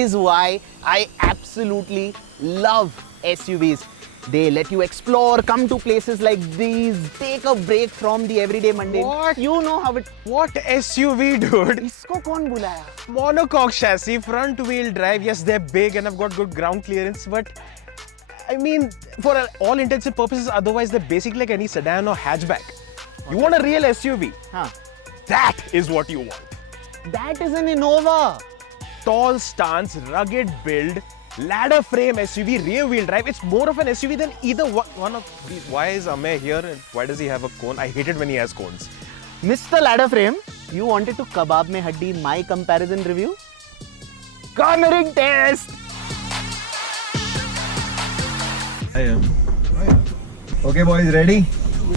is why I absolutely love SUVs. They let you explore, come to places like these, take a break from the everyday mundane. What? You know how it... What SUV, dude? इसको कौन बुलाया? Monocoque chassis, front wheel drive. Yes, they're big and have got good ground clearance, but I mean, for all intents and purposes, otherwise they're basically like any sedan or hatchback. You want a real SUV? Huh. That is what you want. That is an Innova. Tall stance, rugged build, ladder frame SUV, rear wheel drive. It's more of an SUV than either one of these. Why is Amey here and why does he have a cone? I hate it when he has cones. Mr. Ladder Frame, you wanted to kebab mein haddi my comparison review? Cornering test! I am. Okay, boys, ready?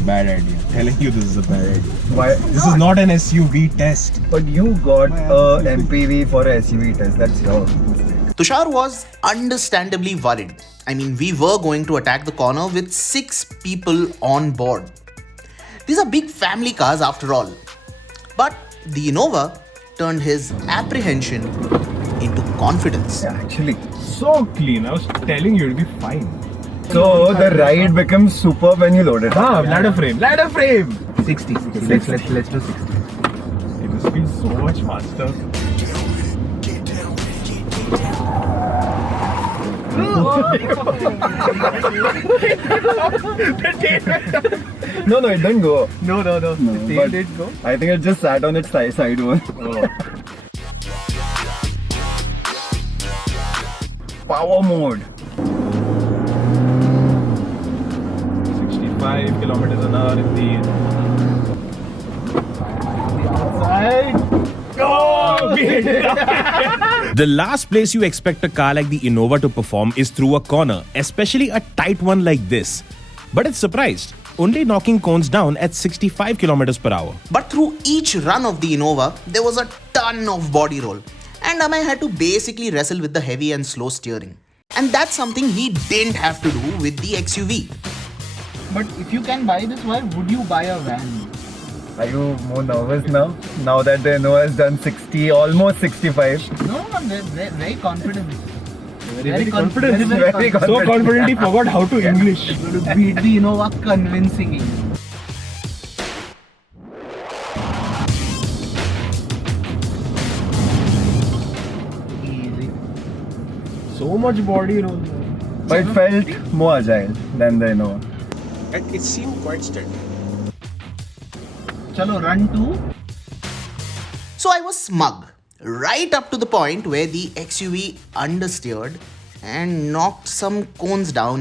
Bad idea. Telling you this is a bad idea. Why? This is not an SUV test. But you got a MPV for a SUV test. That's your mistake. Tushar was understandably worried. I mean, we were going to attack the corner with 6 people on board. These are big family cars after all. But the Innova turned his apprehension into confidence. Yeah, actually. So clean. I was telling you, it'll be fine. So the ride becomes superb when you load it. Ah, ladder frame. Ladder frame. 60. Let's do 60. It just feels so much faster. No, it didn't go. No. It did go. I think it just sat on its side one. Oh. Power mode. 65 kilometers an hour in the outside. Oh, we hit it. The last place you expect a car like the Innova to perform is through a corner, especially a tight one like this. But it's surprised, only knocking cones down at 65 kilometers per hour. But through each run of the Innova, there was a ton of body roll. And Amey had to basically wrestle with the heavy and slow steering. And that's something he didn't have to do with the XUV. But if you can buy this, why would you buy a van? Are you more nervous now? Now that the Innova has done 60, almost 65. No, they're very confident. Very confident. Very confident. So confident he forgot how to English. To beat the Innova convincingly. Easy. So much body roll. But it felt more agile than the Innova. It seemed quite steady. Chalo, run 2. So I was smug, right up to the point where the XUV understeered and knocked some cones down.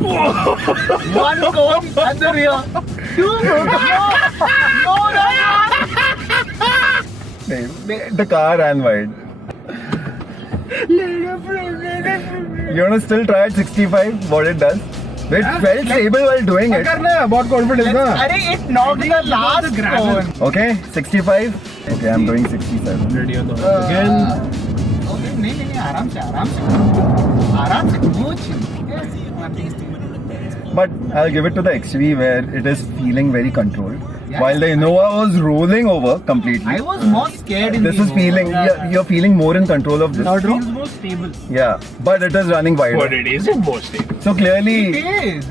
One cone at the rear. 2 No. The car ran wide. You want to still try at 65 what it does? It felt stable while doing it. About confidence, na? It knocked the last cone. Okay, 65. Okay, I'm doing 67. Ready on the horse again. Okay, नहीं, आराम से, कुछ. But I'll give it to the XUV where it is feeling very controlled. Yeah. While the Innova was rolling over completely. I was more scared in This the is feeling, you're feeling more in control of this. It feels more stable. Yeah, but it is running wide. But it isn't more stable. So It clearly, is.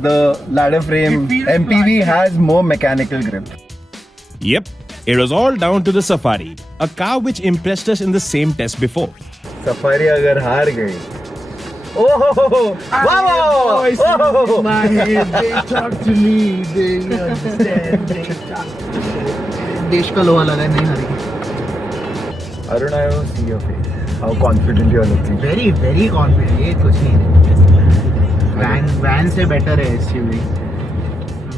the ladder frame It feels MPV like- has more mechanical grip. Yep, it was all down to the Safari, a car which impressed us in the same test before. Safari agar haar gayi. Oh! Wow! Oh! My head, they talk to me, they understand, they talk to me. देश का लोहा लगा नहीं हारेगी. Arun, I don't see your face. How confident you are looking. Very, very confident. ये कुछ नहीं है. Van से better है SUV.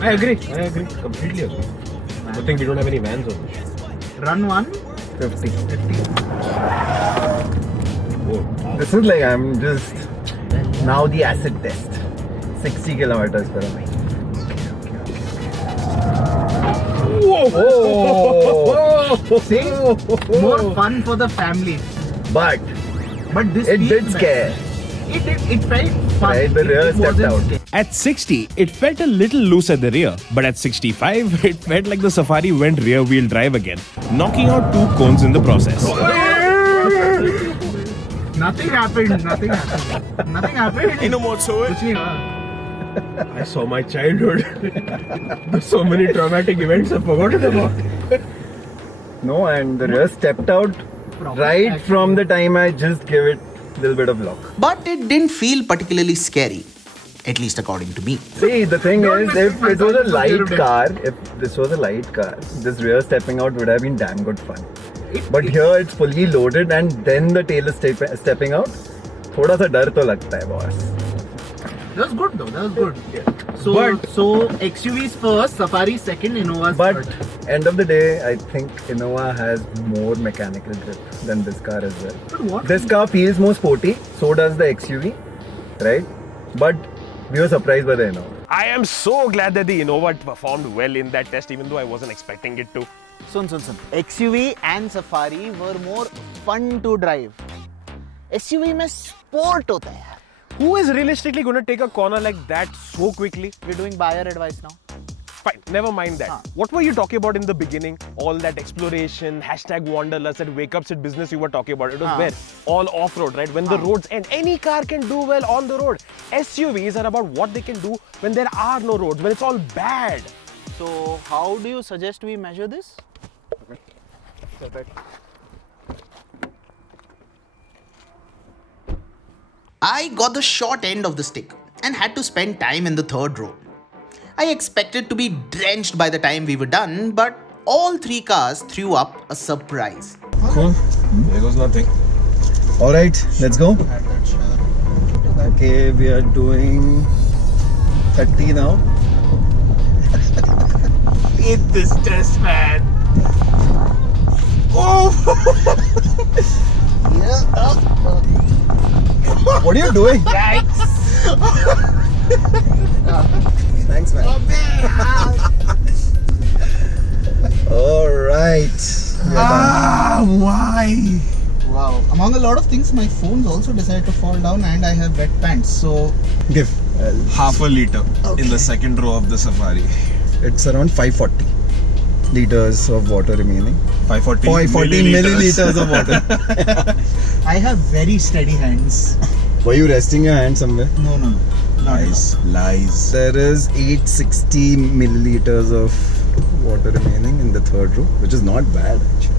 I agree. Completely agree. Good thing we don't have any vans on this. Run 1. 50. Oh. This is like I'm just now the acid test. 60 kilometers per hour. Whoa! See? More fun for the family. But But this it feels did better. scare. It felt fun. Right, the rear It stepped wasn't out. scary. At 60, it felt a little loose at the rear, but at 65, it felt like the Safari went rear-wheel drive again, knocking out 2 cones in the process. Nothing happened. Nothing happened. Nothing happened. You know more so कुछ नहीं हुआ. I saw my childhood. There's so many traumatic events I've forgotten about. No, and the rear stepped out right from the time I just gave it a little bit of lock. But it didn't feel particularly scary, at least according to me. See, the thing Don't is, miss if my it was a silence, light Toyota. car, if this was a light car, this rear stepping out would have been damn good fun. But here it's fully loaded and then the tail is stepping out. थोड़ा सा डर तो लगता है boss. That was good though. That was good. So XUVs first, Safari second, Innova But third. end of the day, I think Innova has more mechanical grip than this car as well. But what? This car feels more sporty, so does the XUV, right? But we were surprised by the Innova. I am so glad that the Innova performed well in that test, even though I wasn't expecting it to. Soon XUV and Safari were more fun to drive. SUV में sport होता है यार. Who is realistically going to take a corner like that so quickly? We're doing buyer advice now. Fine, never mind that. What were you talking about in the beginning? All that exploration, hashtag wanderlust, that wake up sit business you were talking about. It was where? All off-road, right? When the roads end. Any car can do well on the road. SUVs are about what they can do when there are no roads, when it's all bad. So how do you suggest we measure this? I got the short end of the stick and had to spend time in the third row. I expected to be drenched by the time we were done, but all 3 cars threw up a surprise. Cool. There goes nothing. Alright, let's go. Okay, we are doing 30 now. Beat this test, man. Oh! What are you doing? Thanks, man. Alright. Why? Wow. Among a lot of things, my phone's also decided to fall down and I have wet pants. So Give. Half a liter in the second row of the Safari. It's around 540 liters of water remaining. 540 milliliters of water. I have very steady hands. Were you resting your hand somewhere? No. Not at all. Lies. There is 860 milliliters of water remaining in the third row, which is not bad actually.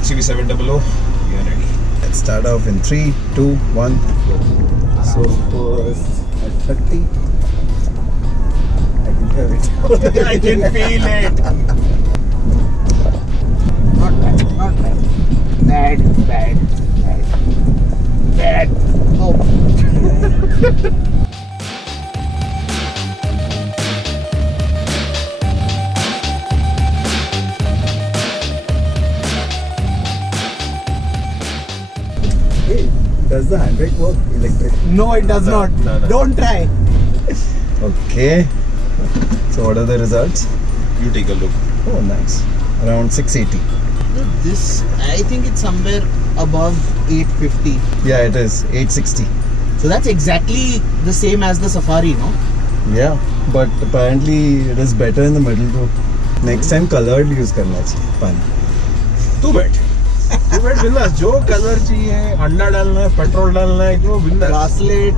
XUV700, we are ready. Let's start off in 3, 2, 1, go. So first at 30. I can hear it. I can feel it. Not bad. Bad. Oh. Hey, does the handbrake work electric? No, it does not. no. Don't try. Okay. So what are the results? You take a look. Oh, nice. Around 680. This, I think it's somewhere above 850. Yeah, it is 860. So that's exactly the same as the Safari, no? Yeah, but apparently it is better in the middle too. Next time colored use करना चाहिए पानी. Too bad. बिंदास जो colour चाहिए अंडा डालना है petrol डालना है जो बिंदास Bracelet.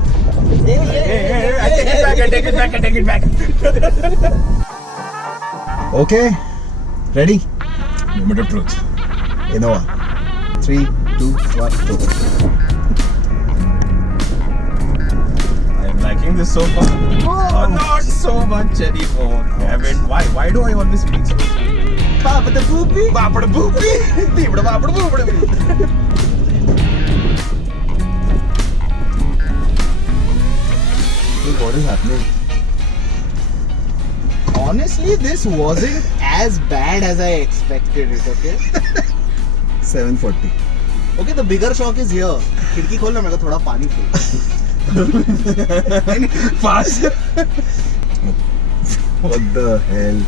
take it back. Okay, ready? Moment of truth. Innova. 3, 2, 1, go. I am liking this so far. Oh, not so much anymore. Damn it. Why do I always speak so? Papa the poopy. Bappada boopy. Bappada boopy. Dude, what is happening? Honestly, this wasn't as bad as I expected it, okay? 740. Okay, the bigger shock is here. खिड़की खोलना मेरे को थोड़ा पानी चाहिए. Fast. What the hell?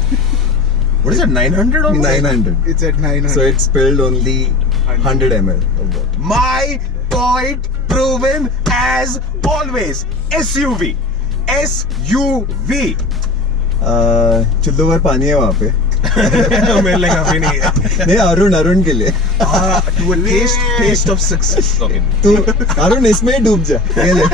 What is it? 900 or 900. It's at 900. So it spilled only 100 ml of water. My point proven as always. SUV. SUV. चुल्लू पर पानी है वहाँ पे. मेरे लिए काफी नहीं है. नहीं अरुण के लिए. To a taste of success. Okay. तू अरुण इसमें ही डूब जा. ये ले.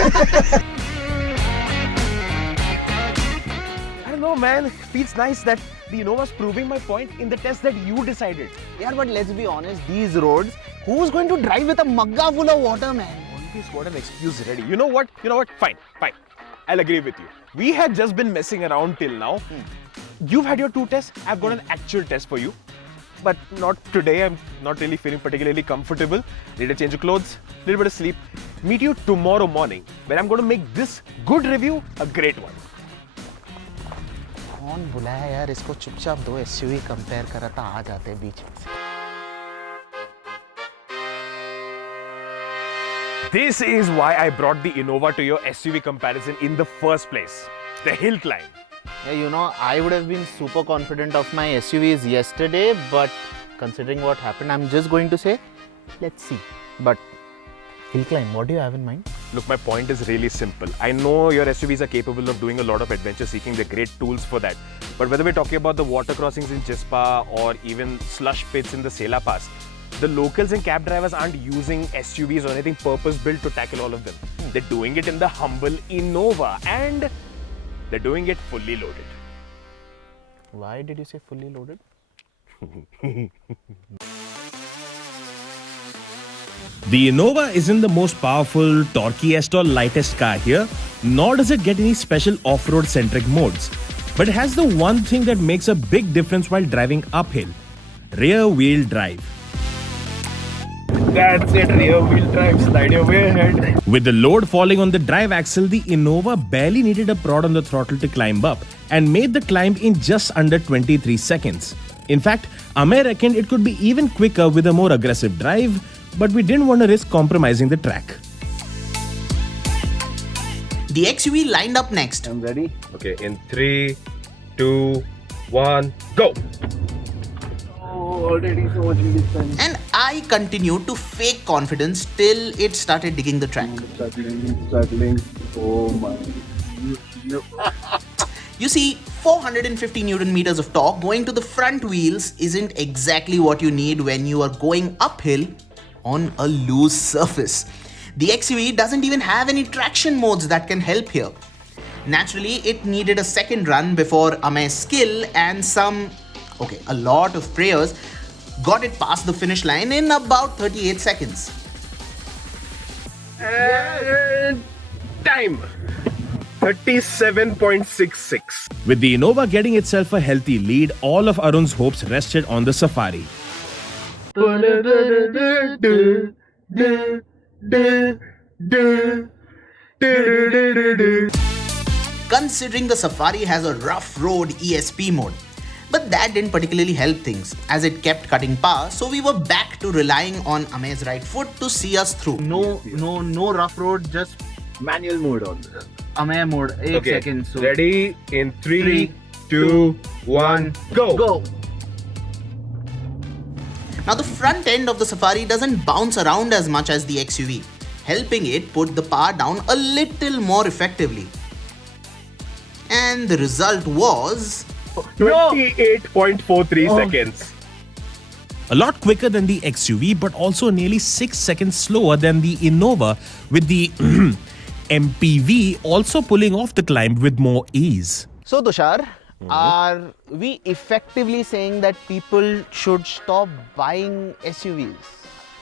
I don't know, man. It feels nice that the Innova's proving my point in the test that you decided. Yeah, but let's be honest, these roads, who's going to drive with a mugga full of water, man? Always got an excuse ready. You know what? Fine. I'll agree with you. We had just been messing around till now. You've had your 2 tests. I've got an actual test for you. But not today. I'm not really feeling particularly comfortable. Need a change of clothes, little bit of sleep. Meet you tomorrow morning where I'm going to make this good review a great one. कौन बुलाया यार इसको चुपचाप 2 SUV compare करा था आ जाते बीच में. This is why I brought the Innova to your SUV comparison in the first place. The hill climb. Yeah, you know, I would have been super confident of my SUVs yesterday, but considering what happened, I'm just going to say, let's see. But hill climb, what do you have in mind? Look, my point is really simple. I know your SUVs are capable of doing a lot of adventure seeking. They're great tools for that. But whether we're talking about the water crossings in Chispa or even slush pits in the Sela Pass, the locals and cab drivers aren't using SUVs or anything purpose-built to tackle all of them. They're doing it in the humble Innova and they're doing it fully loaded. Why did you say fully loaded? The Innova isn't the most powerful, torquiest or lightest car here, nor does it get any special off-road centric modes. But it has the one thing that makes a big difference while driving uphill: rear wheel drive. That's it, rear wheel drive, slide your way ahead. With the load falling on the drive axle, the Innova barely needed a prod on the throttle to climb up and made the climb in just under 23 seconds. In fact, Amey reckoned it could be even quicker with a more aggressive drive, but we didn't want to risk compromising the track. The XUV lined up next. I'm ready. Okay, in 3, 2, 1, go! Already so much in distance. And I continued to fake confidence till it started digging the track. Struggling. Oh my. You see, 450 Newton meters of torque going to the front wheels isn't exactly what you need when you are going uphill on a loose surface. The XUV doesn't even have any traction modes that can help here. Naturally, it needed a second run before Amey's skill and a lot of prayers got it past the finish line in about 38 seconds. And time! 37.66. With the Innova getting itself a healthy lead, all of Arun's hopes rested on the Safari. Considering the Safari has a rough road ESP mode. But that didn't particularly help things as it kept cutting power, so we were back to relying on Amey's right foot to see us through. No rough road, just Manual mode on this. Amey mode. 8 seconds. So Ready? In 3, 2, 1, go! go. Now the front end of the Safari doesn't bounce around as much as the XUV, helping it put the power down a little more effectively. And the result was 28.43 seconds. A lot quicker than the XUV, but also nearly 6 seconds slower than the Innova, with the MPV also pulling off the climb with more ease. So Tushar, are we effectively saying that people should stop buying SUVs?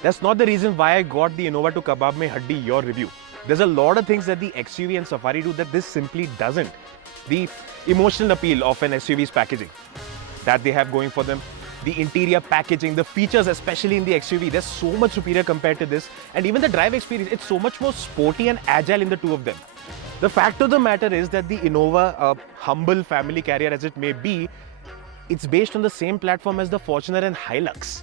That's not the reason why I got the Innova to Kebab Mein Haddi, your review. There's a lot of things that the XUV and Safari do that this simply doesn't. The emotional appeal of an SUV's packaging that they have going for them, the interior packaging, the features, especially in the XUV, they're so much superior compared to this. And even the drive experience, it's so much more sporty and agile in the two of them. The fact of the matter is that the Innova, a humble family carrier as it may be, it's based on the same platform as the Fortuner and Hilux.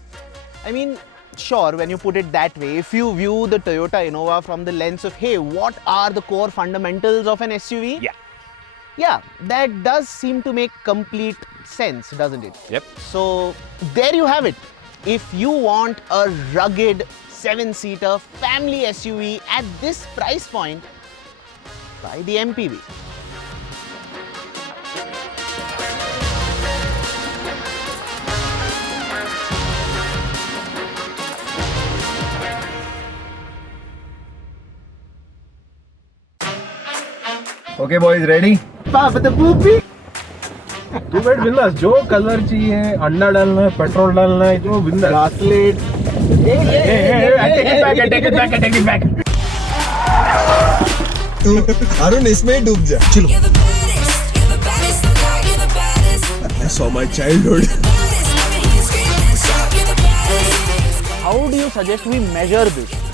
I mean, sure, when you put it that way, if you view the Toyota Innova from the lens of, hey, what are the core fundamentals of an SUV? Yeah. Yeah, that does seem to make complete sense, doesn't it? Yep. So there you have it. If you want a rugged 7-seater family SUV at this price point, buy the MPV. Okay, boys, ready? Papa the poopy. तू बैठ बिंदास, जो colour चाहिए, अंडा डालना है, petrol डालना है, जो बिंदास. Bracelet. I take it back. तू अरुण इसमें ही डूब जा. चलो. You're the baddest, you're the baddest, you're the baddest. I saw my childhood. Baddest, let me hear you scream and shout, you're the baddest. How do you suggest we measure this?